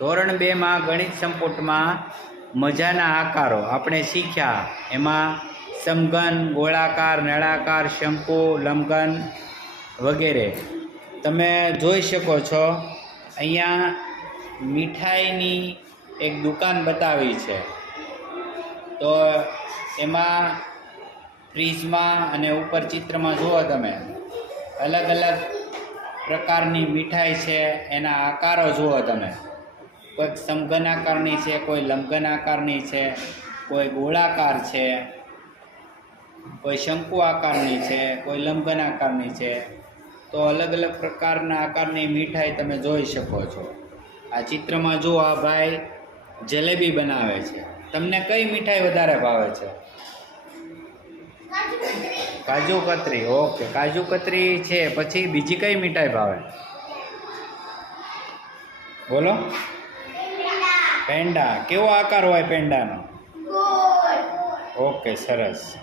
ધોરણ 2માં ગણિત સંપુટમાં મજાના આકારો આપણે શીખ્યા. એમાં સમઘન, ગોળાકાર, નળાકાર, શંકુ, લંબઘન વગેરે તમે જોઈ શકો છો. અહીંયા મીઠાઈની એક દુકાન બતાવી છે. તો એમાં ફ્રીજમાં અને ઉપર ચિત્રમાં જુઓ તમે, અલગ અલગ પ્રકારની મીઠાઈ છે. એના આકારો જુઓ તમે, કોઈક સમઘન આકારની છે, કોઈ લંબઘન આકારની છે, કોઈ ગોળાકાર છે, કોઈ શંકુ આકારની છે, કોઈ લંબઘન આકારની છે. તો અલગ અલગ પ્રકારના આકારની મીઠાઈ તમે જોઈ શકો છો. આ ચિત્રમાં જુઓ, આ ભાઈ જલેબી બનાવે છે. તમને કઈ મીઠાઈ વધારે ભાવે છે? કાજુ કતરી. ઓકે, કાજુ કતરી છે. પછી બીજી કઈ મીઠાઈ ભાવે? બોલો. પેંડા. કેવો આકાર હોય પેંડાનો? ઓકે, સરસ.